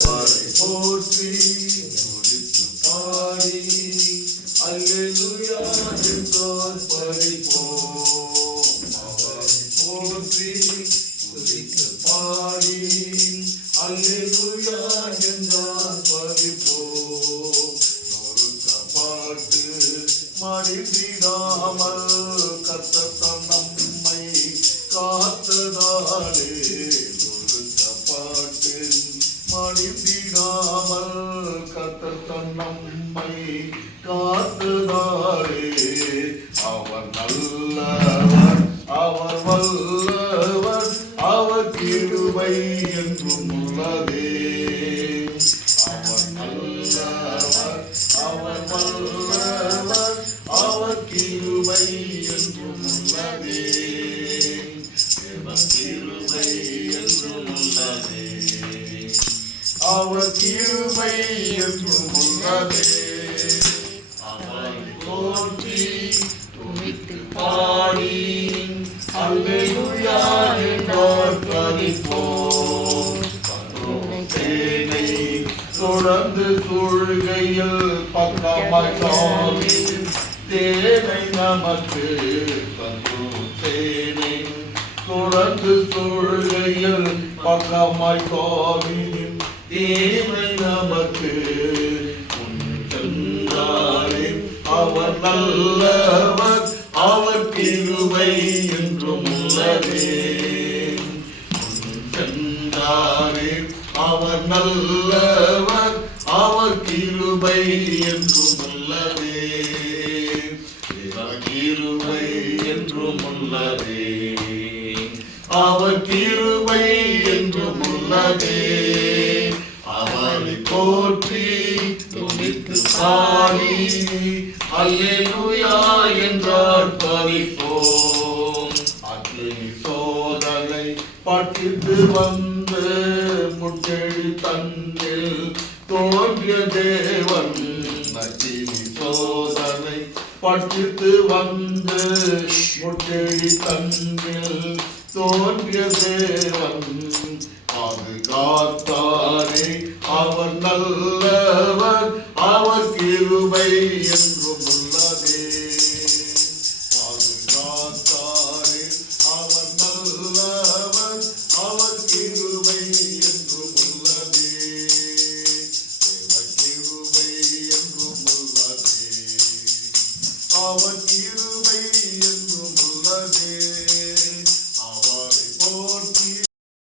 போற்றி துதித்து பாடி அல்லேலூயா என்றார் பரிபோம். அவரை போற்றி துதித்து பாடி அல்லேலூயா என்றார் பரிபோம். நொறுக்கப்பட்டு மடிந்திடாமல் கர்த்தர் நம்மை காத்ததாலே, நொறுக்கப்பட்டு மடிந்திடாமல் கர்த்தர் நம்மை காத்ததாலே, அவர் நல்லவர், அவர் வல்லவர், அவர் கிருபை என்றும் உள்ளதே. அவர் நல்லவர், அவர் வல்லவர், அவர் கிருபை என்றும் உள்ளதே. கிருபை என்றும் உள்ளதே. அவர் கிருபை என்றும் உள்ளதே. அவரை போற்றி துதித்து பாடி அல்லேலூயா என்றார் பரிபோம். சேனை தொடர்ந்து சூழ்கையில் பக்கமாய் தாவி தேனை நமக்கு தந்தோம். சேனை தொடர்ந்து சூழ்கையில் பக்கமாய் தாவி தேனை நமக்கு சென்றாரே. அவர் நல்லவர், அவர் கிருபை என்றும் உள்ளதே. சென்றாரே. அவர் நல்லவர், அவர் கிருபை என்றும் உள்ளதே. கிருபை என்றும் உள்ளதே. அவர் கிருபை என்றும் உள்ளதே. அவரை போற்றி துதித்து பாடி அல்லேலூயா என்றார் பரிபோம். அக்னி சோதனை பட்டித்து வந்து முச்செடி தன்னில் தோன்றிய தேவன். அக்னி சோதனை பட்டித்து வந்து முச்செடி தன்னில் தோன்றிய தேவன். பாதுகாத்தாரே. அவர் நல்லவர், அவர் கிருபை